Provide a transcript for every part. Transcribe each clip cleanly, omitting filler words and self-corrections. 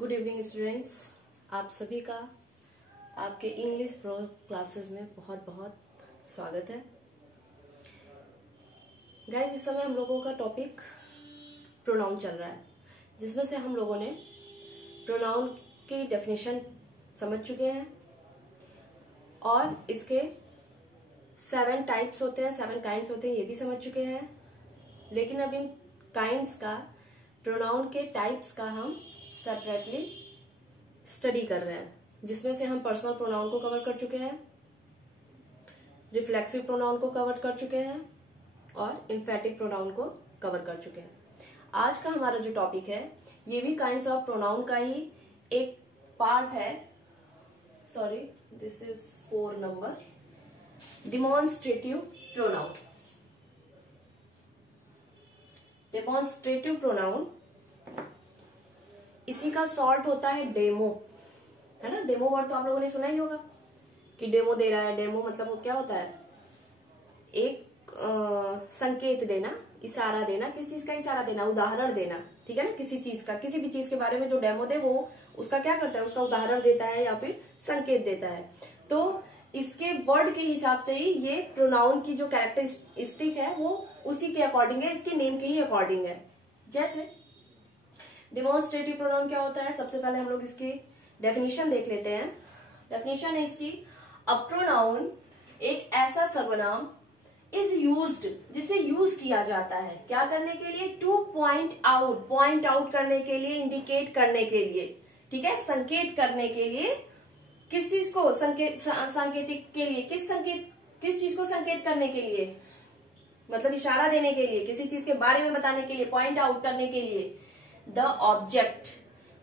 Good evening students, आप सभी का आपके इंग्लिश प्रो क्लासेस में बहुत बहुत स्वागत है। गाइस, इस समय हम लोगों का टॉपिक प्रोनाउन चल रहा है, जिसमें से हम लोगों ने प्रोनाउन की डेफिनेशन समझ चुके हैं और इसके 7 टाइप्स होते हैं, 7 काइंड्स होते हैं, ये भी समझ चुके हैं। लेकिन अब इन काइंड्स का, प्रोनाउन के टाइप्स का हम सेपरेटली स्टडी कर रहे हैं, जिसमें से हम पर्सनल प्रोनाउन को कवर कर चुके हैं, रिफ्लेक्सिव प्रोनाउन को कवर कर चुके हैं और इम्फेटिक प्रोनाउन को कवर कर चुके हैं। आज का हमारा जो टॉपिक है ये भी काइंड्स ऑफ प्रोनाउन का ही एक पार्ट है। Sorry, this is 4 number, demonstrative pronoun. Demonstrative pronoun, इसी का शॉर्ट होता है डेमो, है ना। डेमो वर्ड तो आप लोगों ने सुना ही होगा कि डेमो दे रहा है। डेमो मतलब वो क्या होता है? एक संकेत देना, इशारा देना, किसी चीज का इशारा देना, उदाहरण देना, ठीक है ना। किसी चीज का, किसी भी चीज के बारे में जो डेमो दे वो उसका क्या करता है, उसका उदाहरण देता है या फिर संकेत देता है। तो इसके वर्ड के हिसाब से ही ये प्रोनाउन की जो कैरेक्टरिस्टिक है वो उसी के अकॉर्डिंग है, इसके नेम के ही अकॉर्डिंग है। जैसे डिमॉन्स्ट्रेटिव प्रोनाउन क्या होता है, सबसे पहले हम लोग इसकी डेफिनेशन देख लेते हैं। डेफिनेशन है इसकी, अ प्रोनाउन एक ऐसा सर्वनाम इज यूज्ड, जिसे यूज किया जाता है क्या करने के लिए? टू पॉइंट आउट करने के लिए, इंडिकेट करने के लिए, ठीक है, संकेत करने के लिए। किस चीज को सांकेतिक के लिए, किस चीज को संकेत करने के लिए, मतलब इशारा देने के लिए, किसी चीज के बारे में बताने के लिए, पॉइंट आउट करने के लिए। द ऑब्जेक्ट,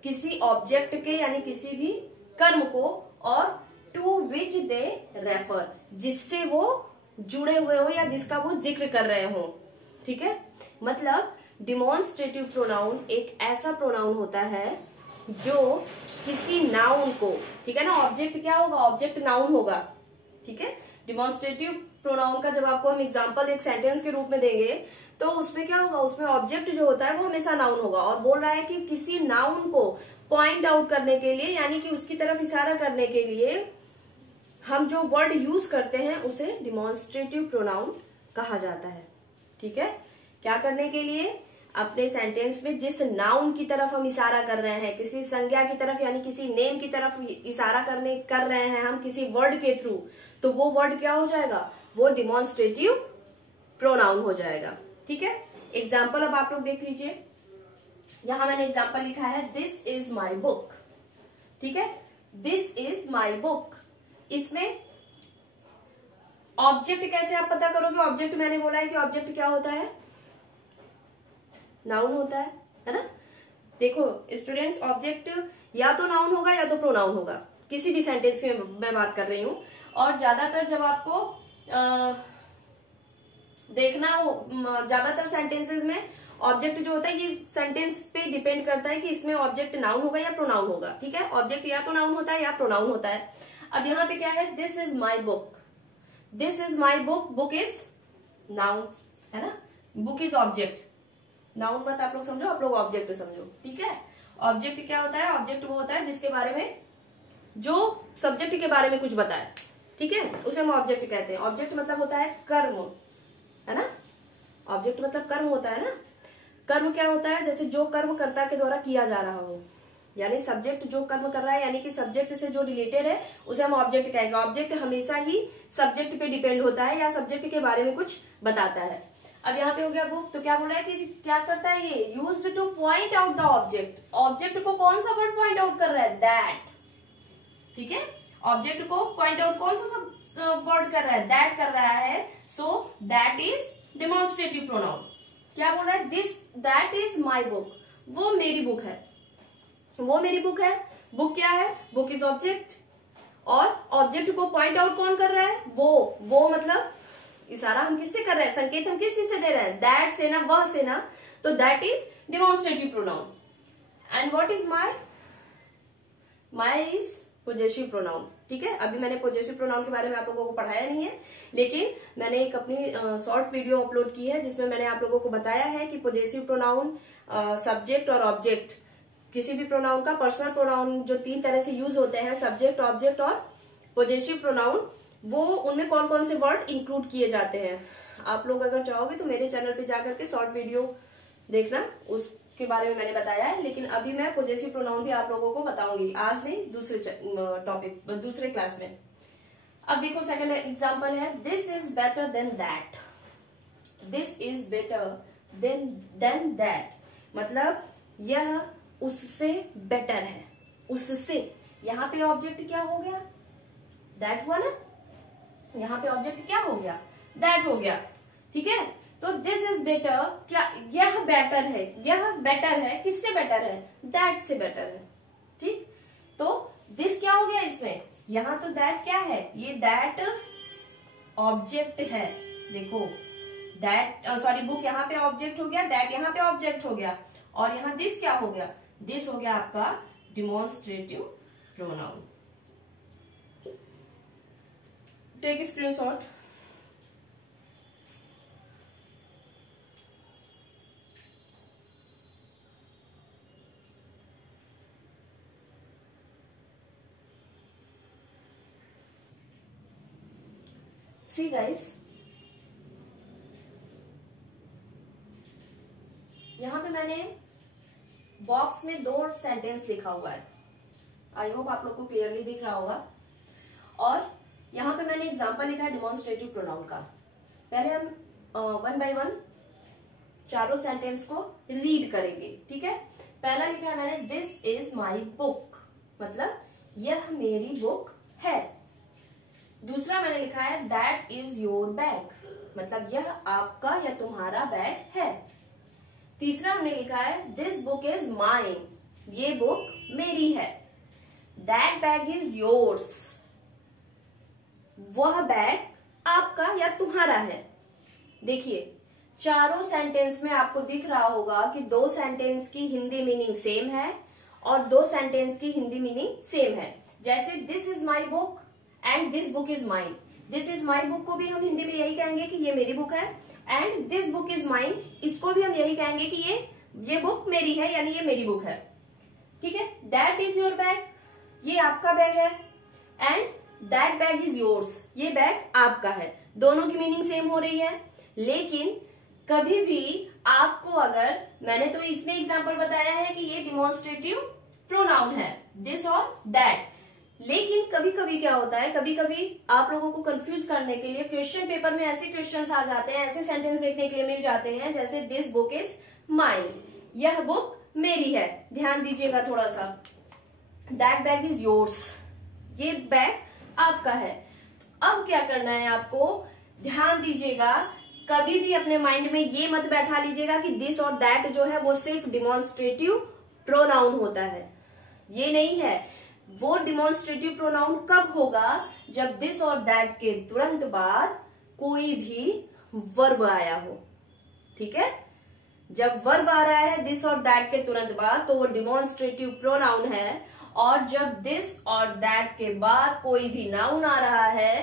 किसी ऑब्जेक्ट के यानी किसी भी कर्म को, और टू विच दे रेफर, जिससे वो जुड़े हुए हो या जिसका वो जिक्र कर रहे हो, ठीक है। मतलब डिमॉन्स्ट्रेटिव प्रोनाउन एक ऐसा प्रोनाउन होता है जो किसी नाउन को, ठीक है ना, ऑब्जेक्ट क्या होगा? ऑब्जेक्ट नाउन होगा, ठीक है। डिमॉन्स्ट्रेटिव प्रोनाउन का जब आपको हम एग्जांपल एक सेंटेंस के रूप में देंगे तो उसमें क्या होगा? उसमें ऑब्जेक्ट जो होता है वो हमेशा नाउन होगा, और बोल रहा है कि किसी नाउन को पॉइंट आउट करने के लिए, यानी कि उसकी तरफ इशारा करने के लिए हम जो वर्ड यूज करते हैं उसे डिमॉन्स्ट्रेटिव प्रोनाउन कहा जाता है, ठीक है। क्या करने के लिए? अपने सेंटेंस में जिस नाउन की तरफ हम इशारा कर रहे हैं, किसी संज्ञा की तरफ यानी किसी नेम की तरफ इशारा कर रहे हैं हम किसी वर्ड के थ्रू, तो वो वर्ड क्या हो जाएगा? वो डिमॉन्स्ट्रेटिव प्रोनाउन हो जाएगा, ठीक है। एग्जाम्पल अब आप लोग देख लीजिए, यहां मैंने एग्जाम्पल लिखा है, दिस इज माई बुक, ठीक है, दिस इज माई बुक। इसमें ऑब्जेक्ट कैसे आप पता करोगे? ऑब्जेक्ट मैंने बोला है कि ऑब्जेक्ट क्या होता है? नाउन होता है ना। देखो स्टूडेंट्स, ऑब्जेक्ट या तो नाउन होगा या तो प्रोनाउन होगा, किसी भी सेंटेंस में मैं बात कर रही हूं। और ज्यादातर जब आपको देखना हो, ज्यादातर सेंटेंसेस में ऑब्जेक्ट जो होता है ये सेंटेंस पे डिपेंड करता है कि इसमें ऑब्जेक्ट नाउन होगा या प्रोनाउन होगा, ठीक है। ऑब्जेक्ट या तो नाउन होता है या प्रोनाउन होता है। अब यहाँ पे क्या है? This is my book, this is my book, book is noun, है ना। बुक इज ऑब्जेक्ट, नाउन मत आप लोग समझो, आप लोग ऑब्जेक्ट समझो, ठीक है। ऑब्जेक्ट क्या होता है? ऑब्जेक्ट वो होता है जिसके बारे में, जो सब्जेक्ट के बारे में कुछ बताए, ठीक है, उसे हम ऑब्जेक्ट कहते हैं। ऑब्जेक्ट मतलब होता है कर्म, है ना। ऑब्जेक्ट मतलब कर्म होता है ना। कर्म क्या होता है? जैसे जो कर्म कर्ता के द्वारा किया जा रहा हो, यानी सब्जेक्ट जो कर्म कर रहा है, यानी कि सब्जेक्ट से जो रिलेटेड है उसे हम ऑब्जेक्ट कहेंगे। ऑब्जेक्ट हमेशा ही सब्जेक्ट पे डिपेंड होता है या सब्जेक्ट के बारे में कुछ बताता है। अब यहाँ पे हो गया बुक, तो क्या बोल रहा है कि क्या करता है ये? Used two point out the object. Object को कौन सा वर्ड पॉइंट आउट कर रहा है? दैट, ठीक है। ऑब्जेक्ट को पॉइंट आउट कौन सा वर्ड कर रहा है? दैट कर रहा है। So that is demonstrative pronoun. क्या बोल रहा है? This that is my book, वो मेरी बुक है, वो मेरी बुक है। बुक क्या है? बुक इज ऑब्जेक्ट, और ऑब्जेक्ट को पॉइंट आउट कौन कर रहा है? वो मतलब इशारा हम किससे कर रहे हैं? संकेत हम किस चीज से दे रहे हैं? दैट से ना, वह से ना। तो that is demonstrative pronoun. And what is my is possessive pronoun, ठीक है। अभी मैंने पोजेसिव प्रोनाउन के बारे में आप लोगों को पढ़ाया नहीं है, लेकिन मैंने एक अपनी शॉर्ट वीडियो अपलोड की है जिसमें मैंने आप लोगों को बताया है कि पोजेसिव प्रोनाउन, सब्जेक्ट और ऑब्जेक्ट किसी भी प्रोनाउन का पर्सनल प्रोनाउन जो 3 तरह से यूज होते हैं, सब्जेक्ट, ऑब्जेक्ट और पोजेसिव प्रोनाउन, वो उनमें कौन कौन से वर्ड इंक्लूड किए जाते हैं। आप लोग अगर चाहोगे तो मेरे चैनल पे जाकर के शॉर्ट वीडियो देखना, उसके बारे में मैंने बताया है। लेकिन अभी मैं पोजेसिव प्रोनाउन भी आप लोगों को बताऊंगी, आज नहीं, दूसरे टॉपिक, दूसरे क्लास में। अब देखो सेकंड एग्जांपल है, this is better than that. This is better than that, मतलब यह उससे बेटर है, उससे। यहाँ पे ऑब्जेक्ट क्या हो गया, दैट हुआ ना, यहाँ पे ऑब्जेक्ट क्या हो गया, दैट हो गया, ठीक है। तो दिस इज बेटर, क्या यह बेटर है, यह बेटर है, किससे बेटर है, दैट से बेटर है, ठीक। तो दिस क्या हो गया इसमें, यहाँ तो दैट क्या है, ये दैट ऑब्जेक्ट है, देखो दैट, सॉरी बुक यहाँ पे ऑब्जेक्ट हो गया, दैट यहाँ पे ऑब्जेक्ट हो गया, और यहाँ दिस क्या हो गया, दिस हो गया आपका demonstrative pronoun. Take screenshot. See guys, यहां पे मैंने बॉक्स में 2 सेंटेंस लिखा हुआ है, आई होप आप लोग को क्लियरली दिख रहा होगा। और यहाँ पे मैंने एग्जांपल लिखा है डिमॉन्स्ट्रेटिव प्रोनाउन का। पहले हम 1 बाय 1 चारों सेंटेंस को रीड करेंगे, ठीक है। पहला लिखा है मैंने, दिस इज माई बुक, मतलब यह मेरी बुक है। दूसरा मैंने लिखा है, दैट इज योर बैग, मतलब यह आपका या तुम्हारा बैग है। तीसरा हमने लिखा है, दिस बुक इज माइन, ये बुक मेरी है। दैट बैग इज योर्स, वह बैग आपका या तुम्हारा है। देखिए चारों सेंटेंस में आपको दिख रहा होगा कि 2 सेंटेंस की हिंदी मीनिंग सेम है और 2 सेंटेंस की हिंदी मीनिंग सेम है। जैसे this is my book and this book is mine. This is my book को भी हम हिंदी में यही कहेंगे कि ये मेरी बुक है, and this book is mine, इसको भी हम यही कहेंगे कि ये बुक मेरी है, यानी ये मेरी बुक है, ठीक है। दैट इज योर बैग, ये आपका बैग है, and that bag is yours, ये बैग आपका है। दोनों की मीनिंग सेम हो रही है। लेकिन कभी भी आपको, अगर मैंने तो इसमें एग्जांपल बताया है कि ये डिमॉन्स्ट्रेटिव प्रोनाउन है, दिस और दैट, लेकिन कभी कभी क्या होता है, कभी कभी आप लोगों को कंफ्यूज करने के लिए क्वेश्चन पेपर में ऐसे क्वेश्चंस आ जाते हैं, ऐसे सेंटेंस देखने के लिए मिल जाते हैं, जैसे दिस बुक इज माइन, यह बुक मेरी है। ध्यान दीजिएगा थोड़ा सा, दैट बैग इज योर्स, ये बैग आपका है। अब क्या करना है आपको, ध्यान दीजिएगा, कभी भी अपने माइंड में ये मत बैठा लीजिएगा कि दिस और दैट जो है वो सिर्फ डिमॉन्स्ट्रेटिव प्रोनाउन होता है, ये नहीं है। वो डिमॉन्स्ट्रेटिव प्रोनाउन कब होगा, जब दिस और दैट के तुरंत बाद कोई भी वर्ब आया हो, ठीक है। जब वर्ब आ रहा है दिस और दैट के तुरंत बाद तो वो डिमॉन्स्ट्रेटिव प्रोनाउन है, और जब दिस और दैट के बाद कोई भी नाउन आ रहा है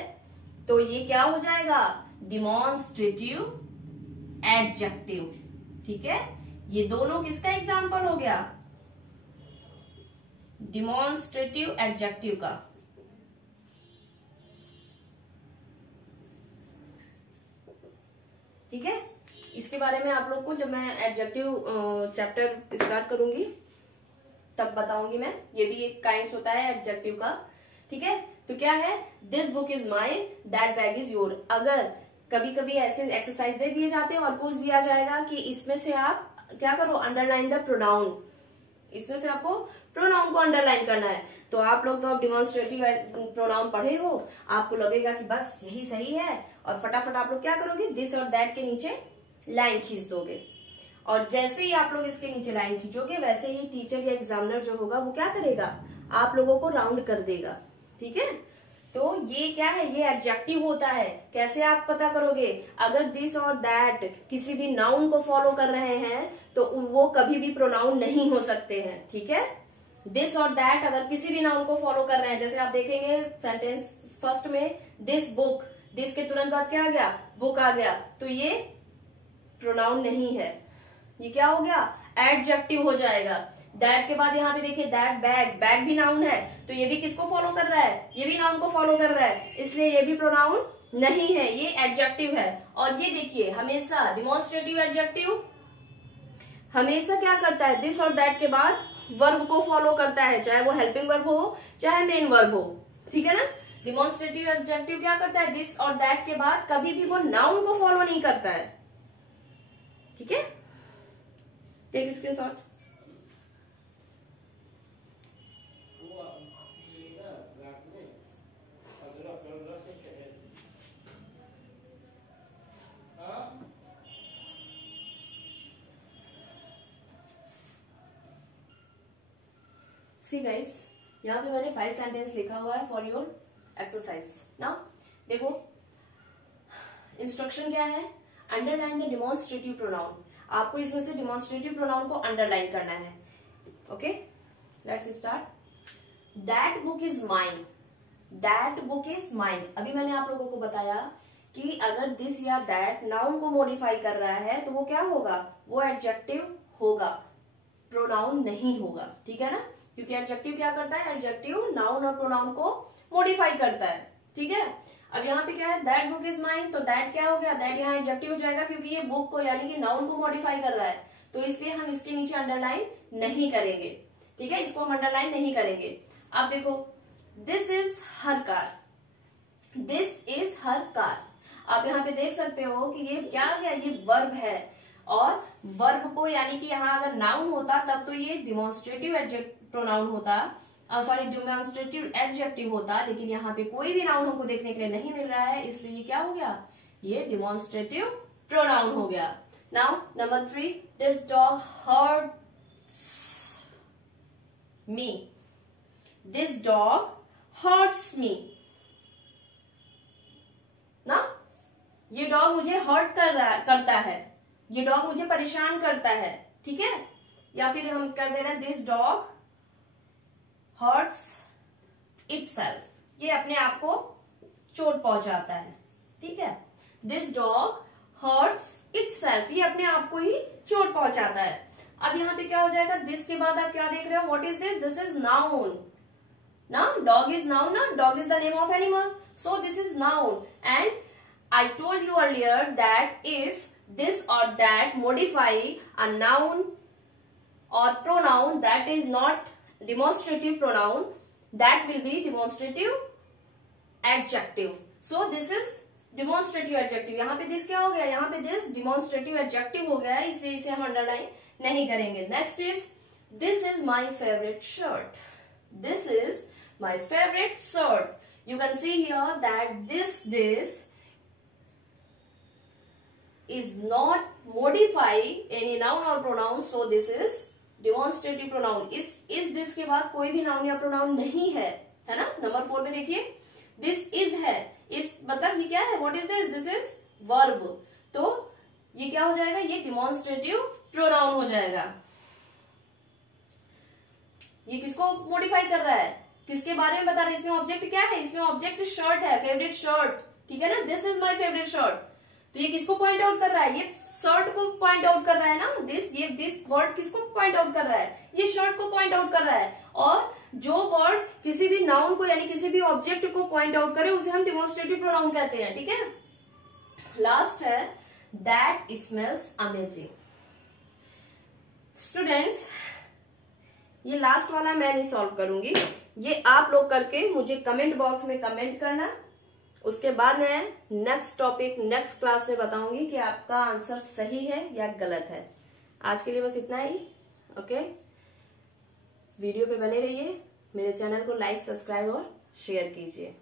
तो ये क्या हो जाएगा, डिमॉन्स्ट्रेटिव एडजेक्टिव, ठीक है। ये दोनों किसका एग्जाम्पल हो गया, डिमॉन्स्ट्रेटिव एडजेक्टिव का। ठीक है, इसके बारे में आप लोग को जब मैं एडजेक्टिव चैप्टर स्टार्ट करूंगी तब बताऊंगी मैं। ये भी एक काइंड्स होता है एडजेक्टिव का, ठीक है। तो क्या है, this book is mine, that bag is your. अगर कभी कभी ऐसे एक्सरसाइज दे दिए जाते हैं और पूछ दिया जाएगा कि इसमें से आप क्या करो, अंडरलाइन द प्रोनाउन, इसमें से आपको प्रोनाउन को अंडरलाइन करना है। तो आप लोग तो अब डिमॉन्स्ट्रेटिव प्रोनाउन पढ़े हो, आपको लगेगा कि बस यही सही है, और फटाफट आप लोग क्या करोगे, दिस और दैट के नीचे लाइन खींच दोगे। और जैसे ही आप लोग इसके नीचे लाइन खींचोगे वैसे ही टीचर या एग्जामिनर जो होगा वो क्या करेगा, आप लोगों को राउंड कर देगा, ठीक है। तो ये क्या है, ये एडजेक्टिव होता है। कैसे आप पता करोगे, अगर दिस और दैट किसी भी नाउन को फॉलो कर रहे हैं तो वो कभी भी प्रोनाउन नहीं हो सकते हैं, ठीक है। दिस और दैट अगर किसी भी नाउन को फॉलो कर रहे हैं, जैसे आप देखेंगे सेंटेंस फर्स्ट में दिस बुक, दिस के तुरंत बाद क्या आ गया, बुक आ गया, तो ये प्रोनाउन नहीं है, ये क्या हो गया, एडजेक्टिव हो जाएगा। दैट के बाद यहाँ पे देखिए दैट बैग, बैग भी नाउन है, तो ये भी किसको फॉलो कर रहा है, ये भी नाउन को फॉलो कर रहा है, इसलिए ये भी प्रोनाउन नहीं है, ये एडजेक्टिव है। और ये देखिए हमेशा डिमॉन्स्ट्रेटिव एडजेक्टिव हमेशा क्या करता है, दिस और दैट के बाद वर्ब को फॉलो करता है, चाहे वो हेल्पिंग वर्ब हो चाहे मेन वर्ब हो, ठीक है ना। डिमॉन्स्ट्रेटिव एडजेक्टिव क्या करता है, दिस और दैट के बाद कभी भी वो नाउन को फॉलो नहीं करता है, ठीक है। Take screenshot. सी गाइस, यहाँ पे मैंने 5 सेंटेंस लिखा हुआ है फॉर योर एक्सरसाइज ना। देखो इंस्ट्रक्शन क्या है, अंडरलाइन द डिमॉन्स्ट्रेटिव प्रोनाउन, आपको इसमें से डिमॉन्स्ट्रेटिव प्रोनाउन को अंडरलाइन करना है। Okay, let's start. That book is mine, that book is mine. अभी मैंने आप लोगों को बताया कि अगर दिस या दैट नाउन को मॉडिफाई कर रहा है तो वो क्या होगा, वो एडजेक्टिव होगा, प्रोनाउन नहीं होगा, ठीक है ना। क्योंकि एडजेक्टिव क्या करता है, एडजेक्टिव नाउन और प्रोनाउन को मॉडिफाई करता है, ठीक है। अब यहाँ पे क्या है, दैट बुक इज माइन, तो दैट क्या हो गया, दैट यहाँ एडजेक्टिव हो जाएगा क्योंकि ये बुक को यानी कि नाउन को मॉडिफाई कर रहा है, तो इसलिए हम इसके नीचे अंडरलाइन नहीं करेंगे, ठीक है, इसको हम अंडरलाइन नहीं करेंगे। अब देखो this is her car, this is her car. आप यहाँ पे देख सकते हो कि ये क्या हो गया, ये वर्ब है, और वर्ब को यानी कि यहाँ अगर नाउन होता तब तो ये डिमॉन्स्ट्रेटिव प्रोनाउन होता, सॉरी डिमॉन्स्ट्रेटिव एडजेक्टिव होता, लेकिन यहाँ पे कोई भी नाउन हमको देखने के लिए नहीं मिल रहा है, इसलिए क्या हो गया, ये डिमॉन्स्ट्रेटिव प्रोनाउन हो गया। Now number 3, this dog hurts me, this dog hurts me ना, ये डॉग मुझे हर्ट करता है, ये डॉग मुझे परेशान करता है, ठीक है। या फिर हम कर दे रहे हैं दिस डॉग हर्ट्स इटसेल्फ, ये अपने आप को चोट पहुंचाता है, ठीक है। दिस डॉग हर्ट्स इटसेल्फ, ये अपने आप को ही चोट पहुंचाता है। अब यहाँ पे क्या हो जाएगा, दिस के बाद आप क्या देख रहे हो, what is this, this is noun ना, डॉग इज नाउन ना, dog is the name of animal, so this is noun. And I told you earlier that if this or that modify a noun or pronoun that is not demonstrative pronoun, that will be demonstrative adjective. So this is demonstrative adjective. यहाँ पे this क्या हो गया, यहाँ पे this demonstrative adjective हो गया है, इसलिए इसे हम अंडरलाइन नहीं करेंगे। Next is this is my favorite shirt. This is my favorite shirt. You can see here that this is not modify any noun or pronoun, so this is demonstrative pronoun. इस this के बाद कोई भी noun या pronoun नहीं है, है ना। नंबर 4 पे देखिए this is है, इस मतलब ये क्या है, what is this, this is verb, तो ये क्या हो जाएगा, ये demonstrative pronoun हो जाएगा। ये किसको modify कर रहा है, किसके बारे में बता रहा है, इसमें ऑब्जेक्ट क्या है, इसमें ऑब्जेक्ट शर्ट है, फेवरेट शर्ट, ठीक है ना। This is my favourite shirt, तो ये किसको पॉइंट आउट कर रहा है, ये शर्ट को पॉइंट आउट कर रहा है ना। दिस वर्ड किसको पॉइंट आउट कर रहा है, ये शर्ट को पॉइंट आउट कर रहा है। और जो वर्ड किसी भी नाउन को यानी किसी भी ऑब्जेक्ट को पॉइंट आउट करे उसे हम डिमॉन्स्ट्रेटिव प्रोनाउन कहते हैं, ठीक है। लास्ट है दैट स्मेल्स अमेजिंग। स्टूडेंट्स ये लास्ट वाला मैं नहीं सॉल्व करूंगी, ये आप लोग करके मुझे कमेंट बॉक्स में कमेंट करना, उसके बाद मैं नेक्स्ट टॉपिक नेक्स्ट क्लास में बताऊंगी कि आपका आंसर सही है या गलत है। आज के लिए बस इतना ही, ओके। वीडियो पे बने रहिए, मेरे चैनल को लाइक सब्सक्राइब और शेयर कीजिए।